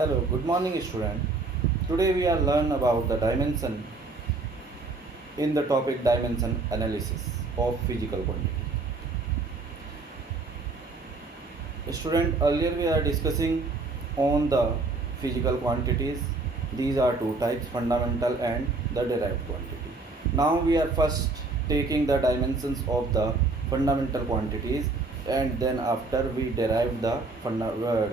Hello, good morning student. Today we are learn about the dimension in the topic dimension analysis of physical quantity. Student, earlier we are discussing on the physical quantities. These are two types, fundamental and the derived quantity. Now we are first taking the dimensions of the fundamental quantities, and then after we derive the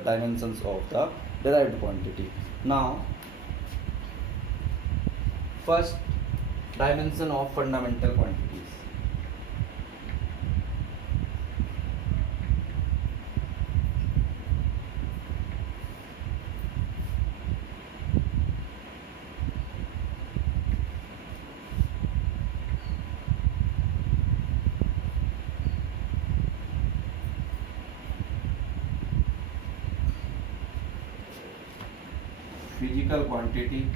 dimensions of the derived quantity. Now first dimension of fundamental quantities. Physical quantity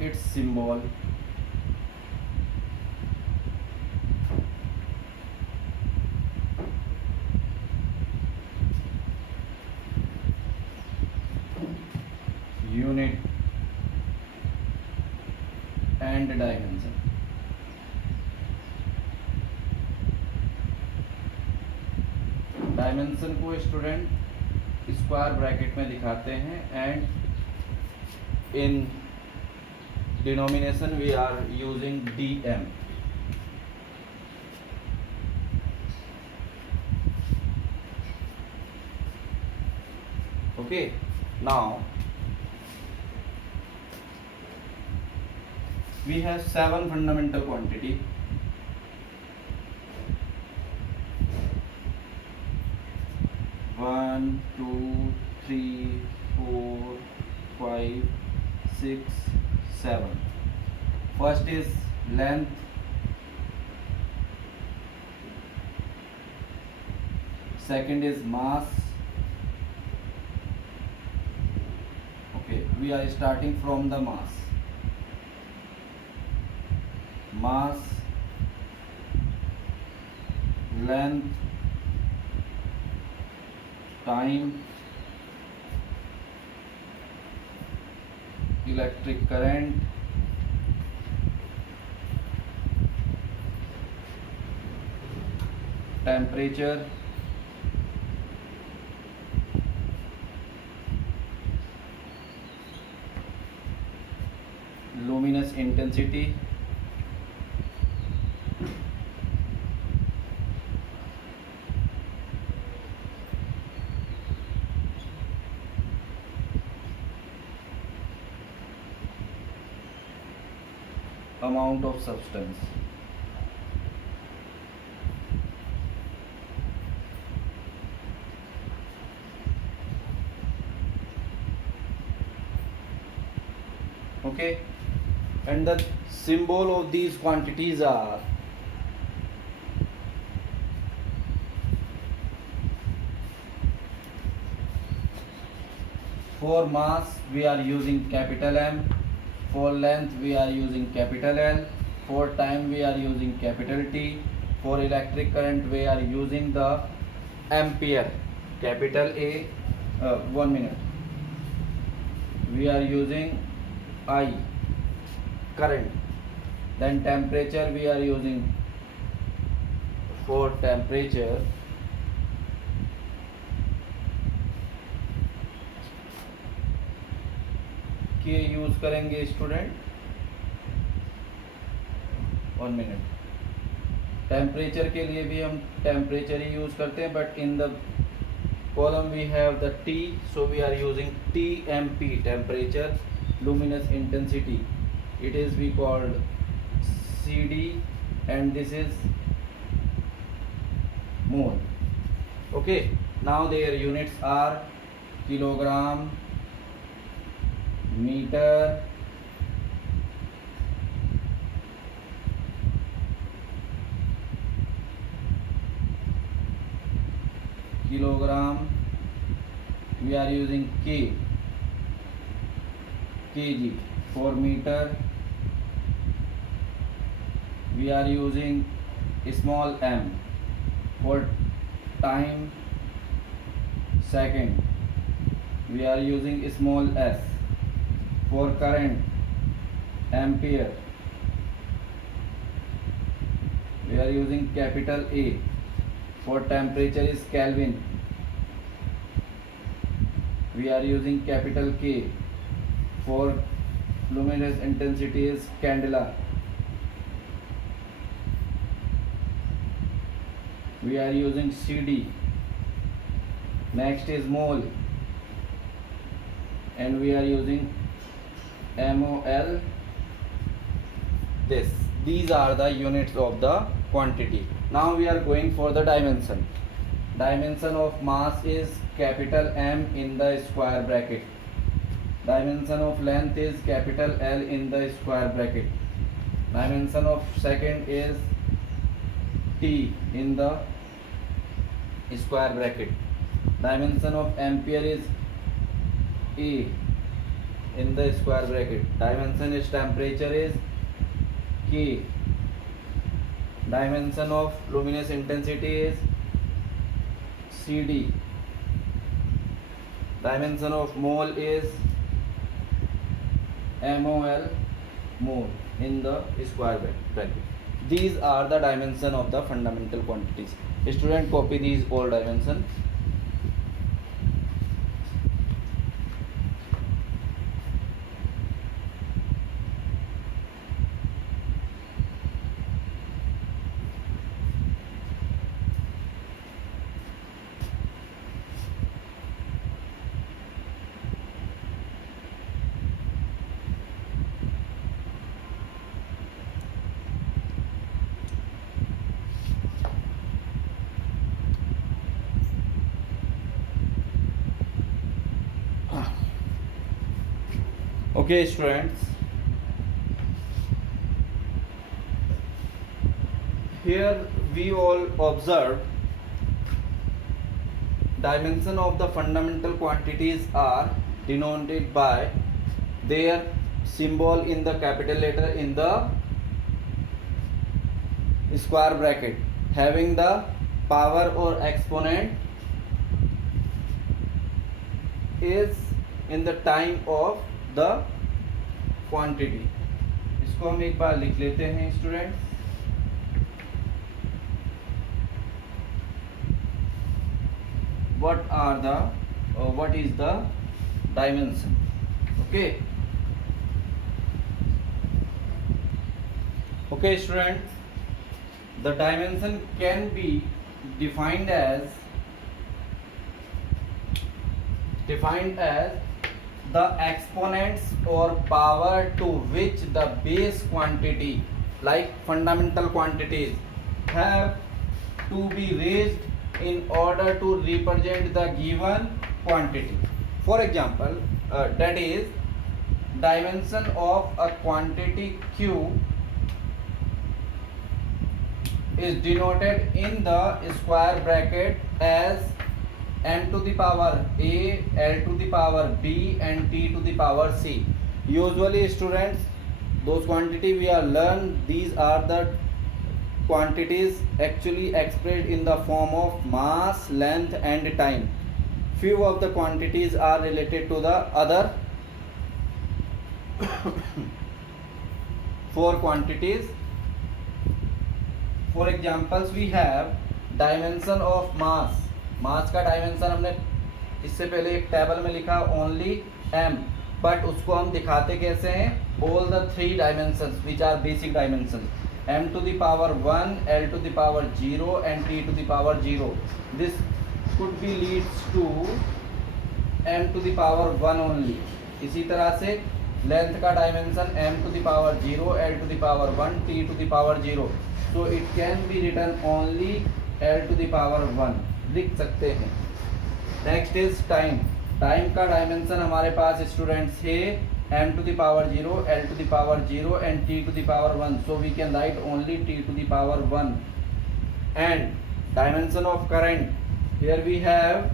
its symbol unit and dimension. Dimension को student square bracket में दिखाते हैं and in denomination we are using dm. Okay, now we have 7 fundamental quantity. One, two, three, 4, 5, 6, 7. First is length, second is mass. Okay, we are starting from the mass. Mass, length, time, electric current, temperature, luminous intensity, amount of substance. Okay, and the symbol of these quantities are for mass we are using capital M, for length we are using capital L, for time we are using capital T, for electric current we are using the ampere, capital A. 1 minute, we are using I, current. Then temperature we are using, for temperature के use करेंगे student. 1 minute. Temperature के लिए भी हम temperature ही use करते हैं, but in the column we have the T, so we are using TMP, temperature. luminous intensity, it is we called CD, and this is mole. Okay, now their units are kilogram, meter, kilogram, we are using kg. For meter we are using small m. For time second, we are using small s. For current, ampere, we are using capital A. For temperature is Kelvin, we are using capital K. For luminous intensity is candela, we are using CD. Next is mole, and we are using MOL. These are the units of the quantity. Now we are going for the dimension. Dimension of mass is capital M in the square bracket. Dimension of length is capital L in the square bracket. Dimension of second is T in the square bracket. Dimension of ampere is A in the square bracket. Dimension is temperature is K. Dimension of luminous intensity is CD. Dimension of mole is MOL, mole in the square bracket. These are the dimension of the fundamental quantities. Student, copy these all dimension. Okay, students, here we all observe dimension of the fundamental quantities are denoted by their symbol in the capital letter in the square bracket, having the power or exponent is in the time of the quantity. इसको हम एक बार लिख लेते हैं students. what is the dimension? Okay students, the dimension can be defined as the exponents or power to which the base quantity, like fundamental quantities, have to be raised in order to represent the given quantity. For example, that is dimension of a quantity Q is denoted in the square bracket as m to the power a, l to the power b and t to the power c. Usually students, those quantity we are learned, these are the quantities actually expressed in the form of mass, length and time. Few of the quantities are related to the other four quantities. For examples, we have dimension of mass. मास का dimension हमने इससे पहले एक table में लिखा only m, but उसको हम दिखाते कैसे हैं? All the three dimensions which are basic dimension, m to the power 1, l to the power 0 and t to the power 0. This could be leads to m to the power 1 only. इसी तरह से length का dimension m to the power 0, l to the power 1, t to the power 0. So it can be written only l to the power 1 लिख सकते हैं. Next is time. Time का dimension हमारे पास students है m to the power 0, l to the power 0 and t to the power 1. So we can write only t to the power 1. And dimension of current, here we have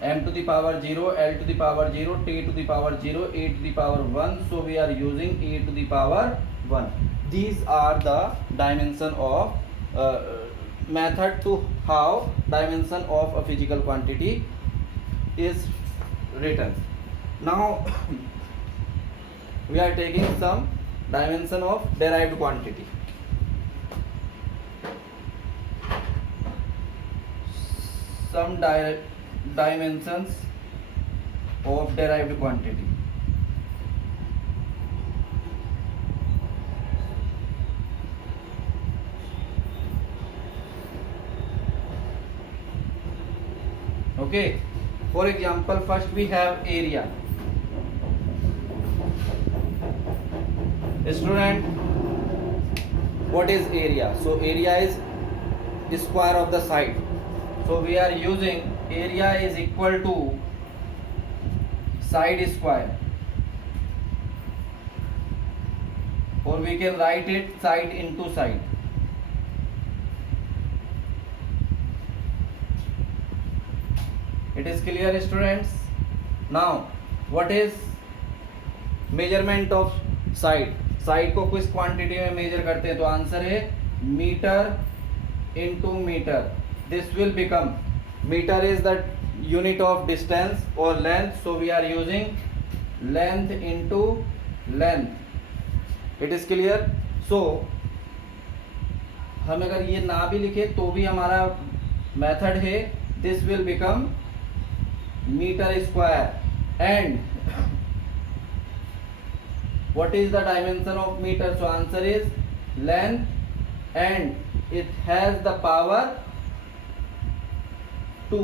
m to the power 0, l to the power 0, t to the power 0, a to the power 1. So we are using a to the power 1. these are the dimension of method to how dimension of a physical quantity is written. Now we are taking some dimension of derived quantity. Some dimensions of derived quantity. Okay, for example, first we have area. Student, what is area? So area is the square of the side. So we are using area is equal to side square, or we can write it side into side. It is clear, students? Now what is measurement of side? Side को किस quantity में major करते हैं? तो answer है metre into metre. This will become, metre is the unit of distance और length, so we are using length into length. It is clear? So हम अगर ये ना भी लिखे तो भी हमारा मेथड है, this will become metre square. And what is the dimension of meter? So answer is length and it has the power 2.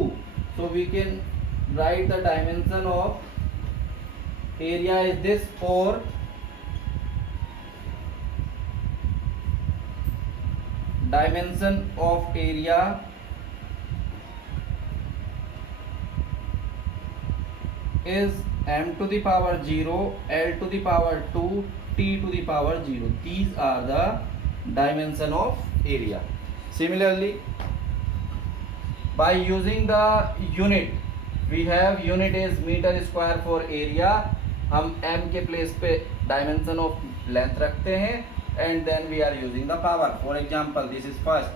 So we can write the dimension of area is this, or dimension of area is m to the power 0, l to the power 2, t to the power 0. These are the dimension of area. Similarly, by using the unit, we have unit is meter square for area. हम m के place पे dimension of length रखते हैं, and then we are using the power. For example, this is first.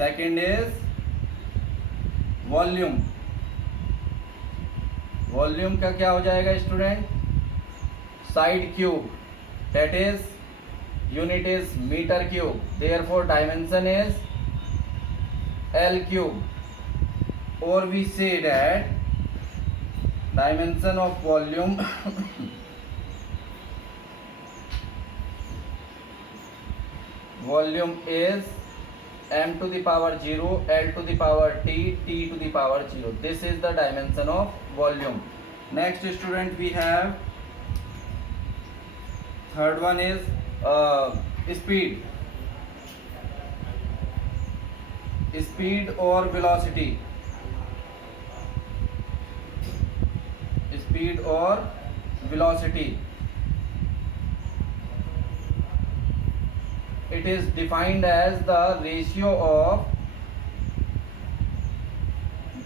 Second is volume. Volume का क्या हो जाएगा student? Side cube, that is unit is metre cube, therefore dimension is L cube. और we say that dimension of volume volume is m to the power 0, l to the power t, t to the power 0. This is the dimension of volume. Next student, we have third one is speed. Speed or velocity. Speed or velocity. It is defined as the ratio of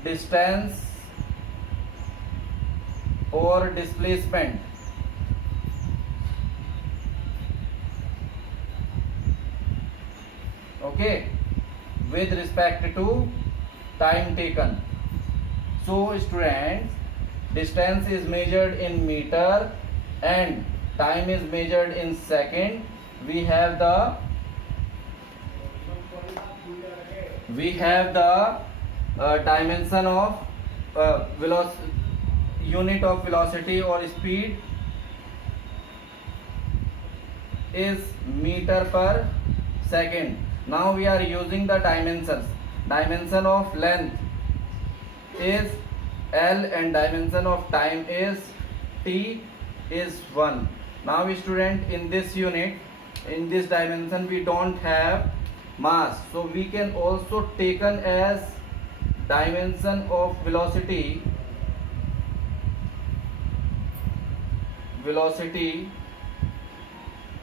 distance or displacement okay with respect to time taken. So students, distance is measured in meter and time is measured in second. We have the dimension of unit of velocity or speed is meter per second. Now we are using the dimensions. Dimension of length is L and dimension of time is T is 1. Now student, in this unit, in this dimension we don't have mass, so we can also taken as dimension of velocity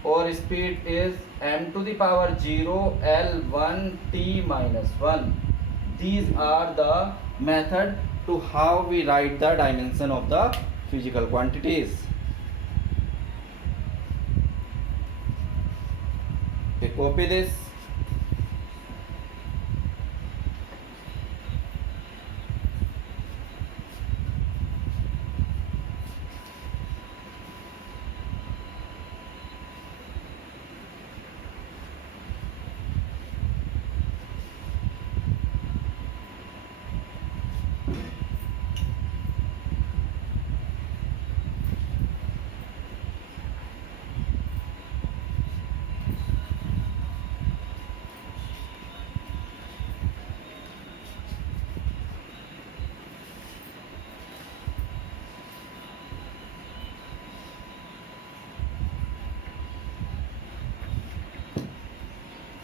or speed is m to the power 0, L1, t minus 1. These are the method to how we write the dimension of the physical quantities. Okay, copy this.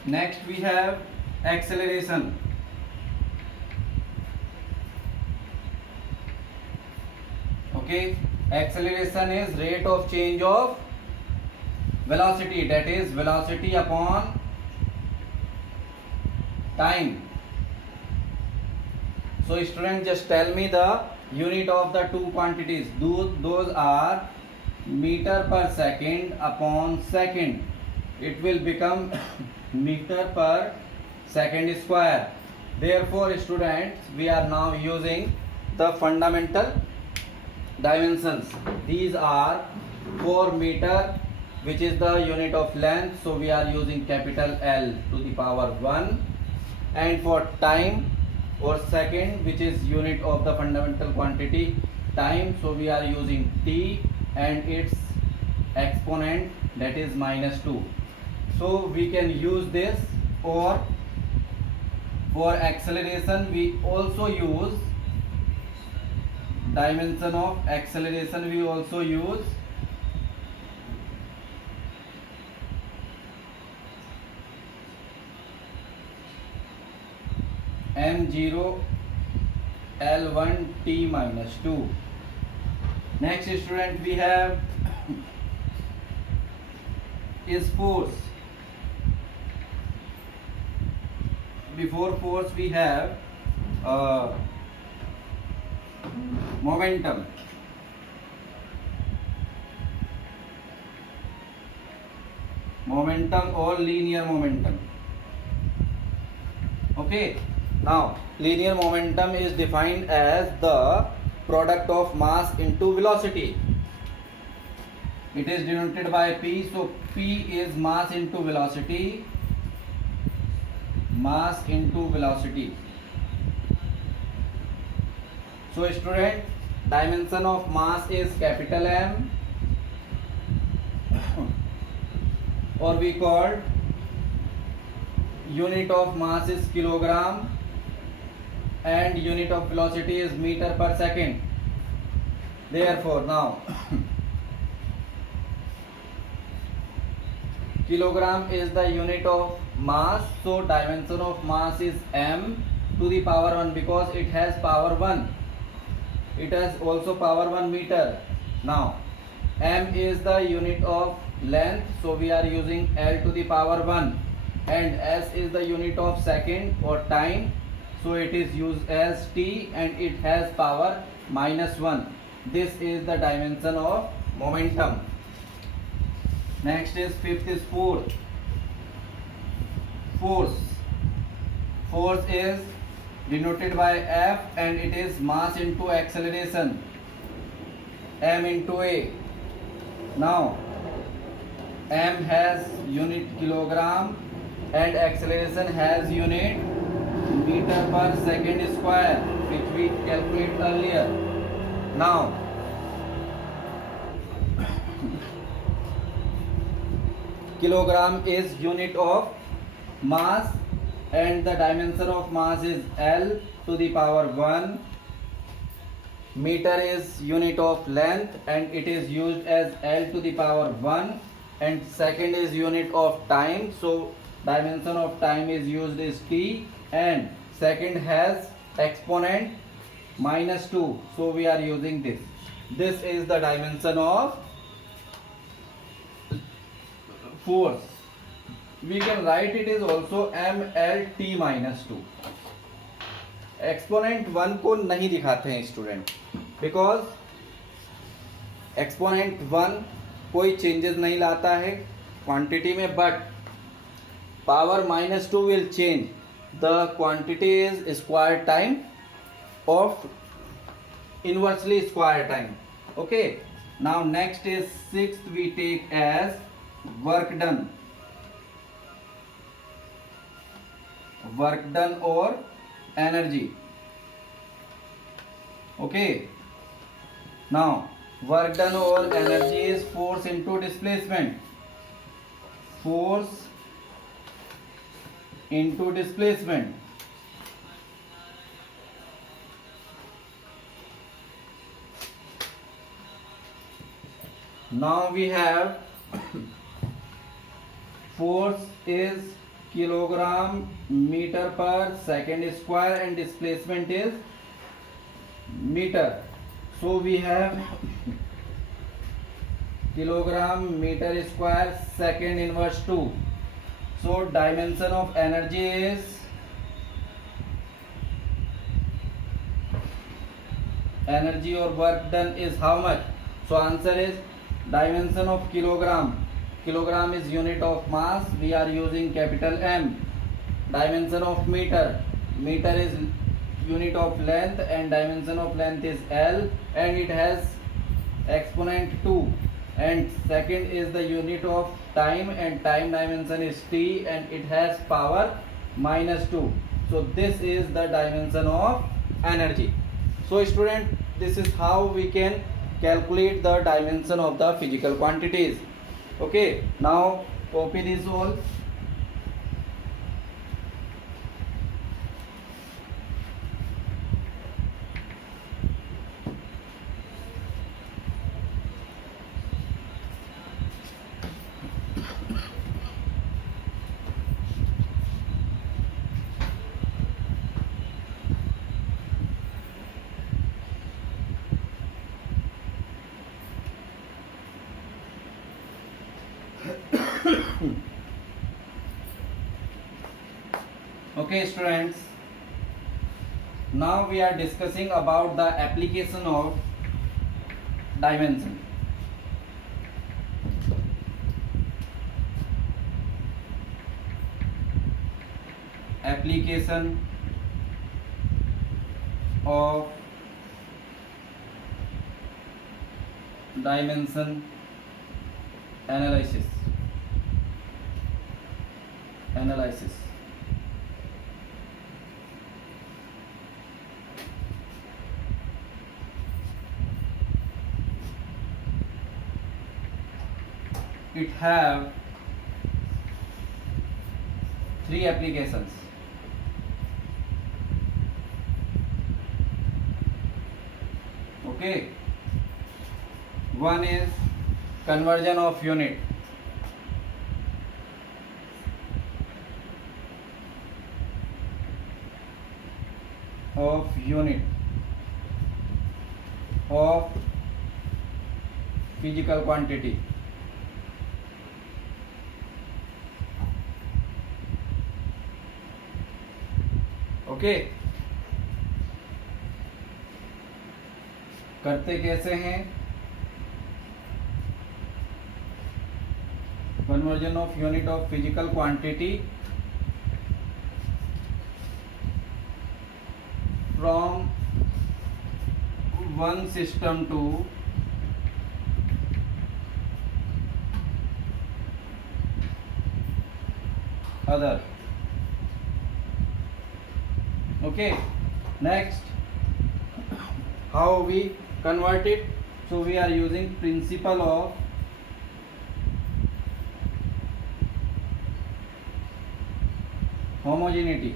Next we have acceleration. Okay, acceleration is rate of change of velocity, that is velocity upon time. So student, just tell me the unit of the two quantities. Those are meter per second upon second. It will become meter per second square. Therefore students, we are now using the fundamental dimensions. These are 4 meter, which is the unit of length, so we are using capital L to the power 1. And for time or second, which is unit of the fundamental quantity time, so we are using T and its exponent, that is -2. So we can use this, or for acceleration we also use dimension of acceleration, we also use m0 L1 T -2. Next student, we have is force. Before force we have momentum. Momentum or linear momentum. Okay, now linear momentum is defined as the product of mass into velocity. It is denoted by P, so P is mass into velocity. Mass into velocity. So student, dimension of mass is capital M, or we called unit of mass is kilogram, and unit of velocity is meter per second. Therefore now kilogram is the unit of mass, so dimension of mass is m to the power 1, because it has power 1. It has also power 1 meter. Now m is the unit of length, so we are using L to the power 1, and S is the unit of second or time, so it is used as T, and it has power -1. This is the dimension of momentum. Next is fifth is force. Force is denoted by F, and it is mass into acceleration, m into a. Now m has unit kilogram and acceleration has unit meter per second square, which we calculate earlier. Now kilogram is unit of mass, and the dimension of mass is L to the power 1. Meter is unit of length, and it is used as L to the power 1, and second is unit of time, so dimension of time is used as T, and second has exponent -2, so we are using this. This is the dimension of force. We can write it is also mLT -2. Exponent 1 को नहीं दिखाते हैं student, because exponent 1 कोई changes नहीं लाता है quantity में, but power minus 2 will change. The quantity is square time of inversely square time. Okay, now next is sixth we take as work done. Work done or energy. Okay, now work done or energy is force into displacement. Force into displacement. Now we have force is kilogram meter per second square and displacement is meter. So we have kilogram meter square second inverse 2. So dimension of energy is energy or work done is how much? So answer is dimension of kilogram. Kilogram is unit of mass. We are using capital M. Dimension of meter. Meter is unit of length and dimension of length is L and it has exponent 2. And second is the unit of time and time dimension is T and it has power minus 2. So this is the dimension of energy. So student, this is how we can calculate the dimension of the physical quantities. Okay, now copy this all. Okay students, now we are discussing about the application of dimension. Application of dimension analysis. It have 3 applications. Okay, one is conversion of unit. Of unit of physical quantity. Okay, करते कैसे हैं? Conversion of unit of physical quantity from one system to other. Okay, next how we convert it? So we are using principle of homogeneity.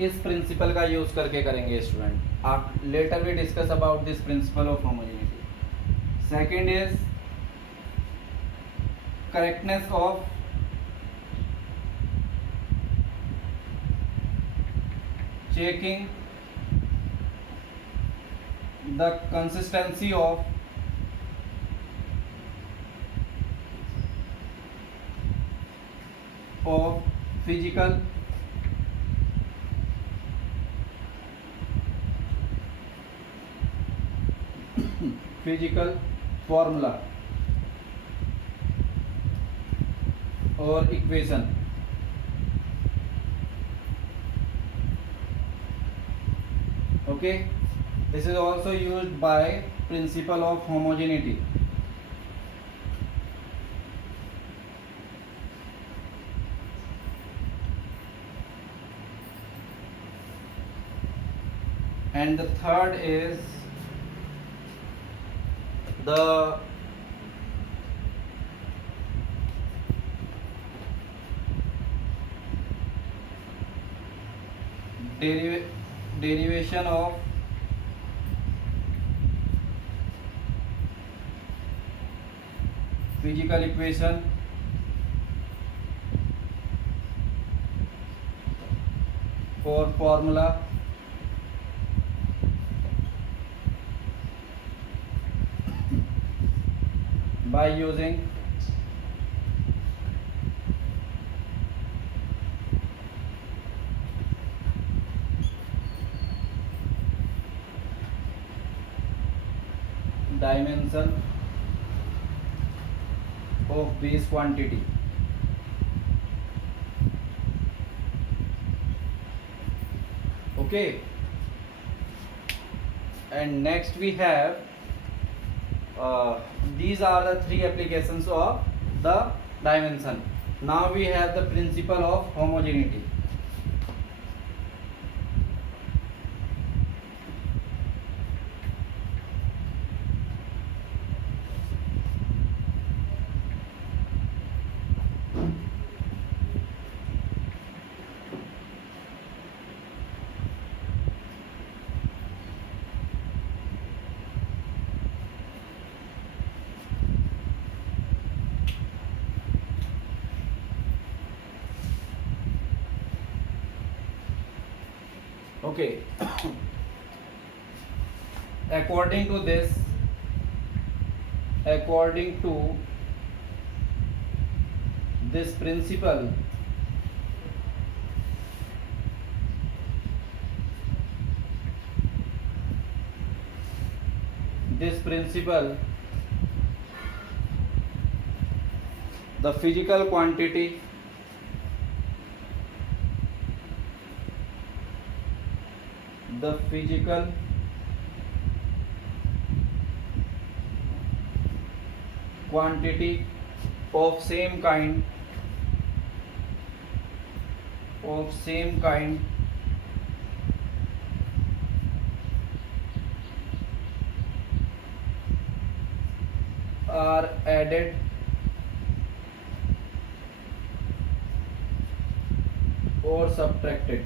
इस principle का use करके करेंगे student. आप later we discuss about this principle of homogeneity. Second is correctness of checking the consistency of physical physical formula और equation. Okay, this is also used by principle of homogeneity. And the third is the derivation of physical equation or formula by using dimension of base quantity. Okay, and next we have these are the three applications of the dimension. Now we have the principle of homogeneity. Okay, according to this principle, the physical quantity of same kind are added or subtracted.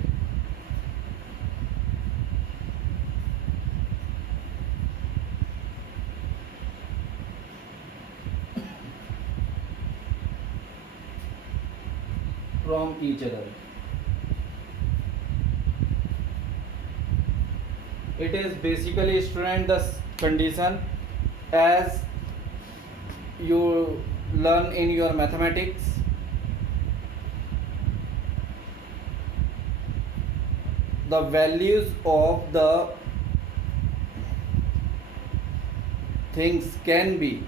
From each other. It is basically, student, the condition as you learn in your mathematics. The values of the things can be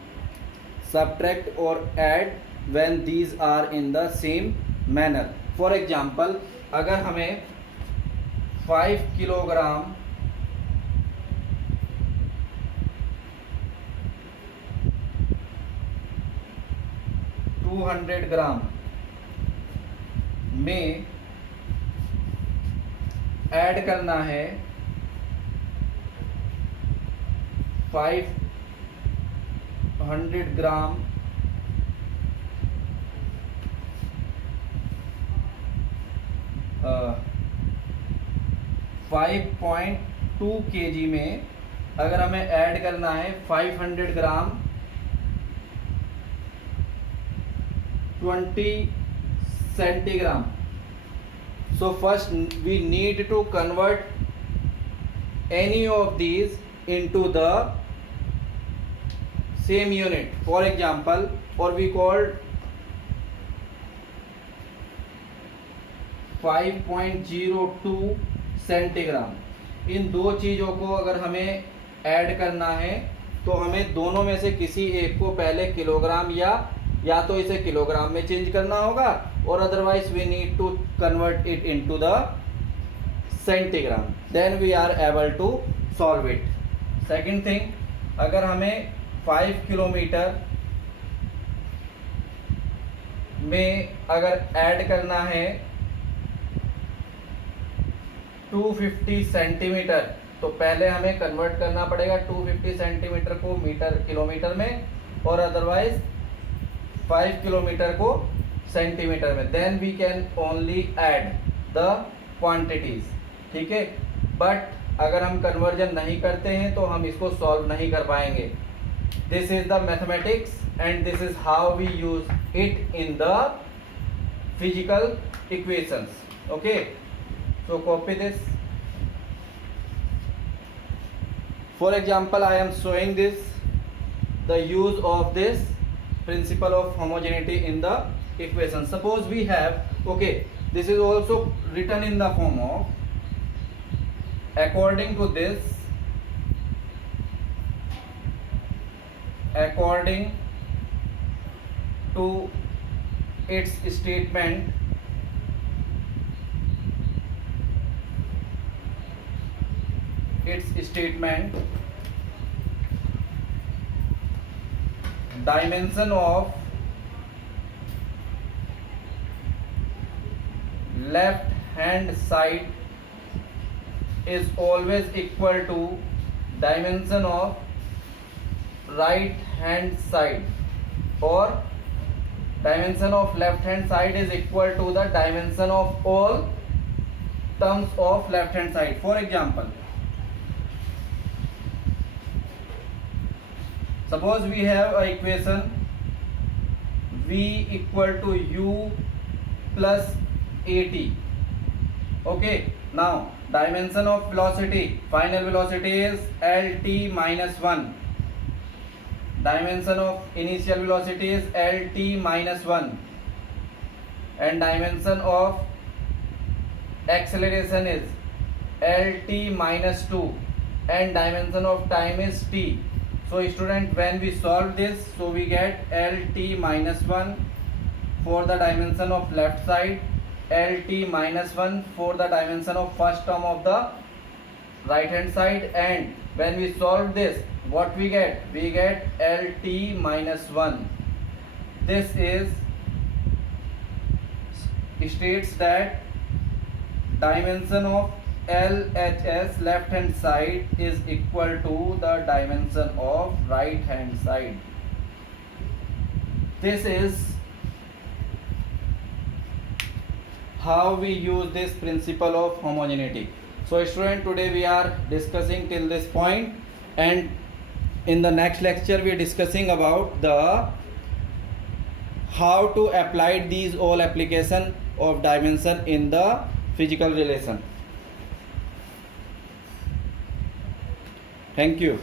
subtract or add when these are in the same manner. For example, अगर हमें 5 kilogram 200 ग्राम में add करना है 500 ग्राम 5.2 kg में अगर हमें add करना है 500 ग्राम 20 centigram. So first we need to convert any of these into the same unit. For example, or we called 5.02 centigram. इन दो चीज़ों को अगर हमें ऐड करना है तो हमें दोनों में से किसी एक को पहले किलोग्राम या तो इसे किलोग्राम में चेंज करना होगा, और otherwise we need to convert it into the centigram, then we are able to solve it. Second thing, अगर हमें 5 किलोमीटर में अगर ऐड करना है 250 सेंटीमीटर, तो पहले हमें कन्वर्ट करना पड़ेगा 250 सेंटीमीटर को किलोमीटर में, और अदरवाइज 5 किलोमीटर को सेंटीमीटर में, then we can only add the quantities. ठीक है, बट अगर हम कन्वर्जन नहीं करते हैं तो हम इसको सॉल्व नहीं कर पाएंगे। This is the mathematics and this is how we use it in the physical equations. Okay, so copy this. For example, I am showing this, the use of this principle of homogeneity in the equation. Suppose we have, okay, this is also written in the form of according to this, according to its statement, dimension of left hand side is always equal to dimension of right hand side, or dimension of left hand side is equal to the dimension of all terms of left hand side. For example, suppose we have a equation v equal to u plus at. Okay, now dimension of velocity, final velocity is lt minus 1, dimension of initial velocity is lt minus 1, and dimension of acceleration is lt minus 2, and dimension of time is t. So student, when we solve this, so we get lt minus 1 for the dimension of left side, lt minus 1 for the dimension of first term of the right hand side, and when we solve this, what we get? We get lt minus 1. This is states that dimension of LHS left hand side is equal to the dimension of right hand side. This is how we use this principle of homogeneity. So student, today we are discussing till this point, and in the next lecture we are discussing about the how to apply these all application of dimension in the physical relation. Thank you.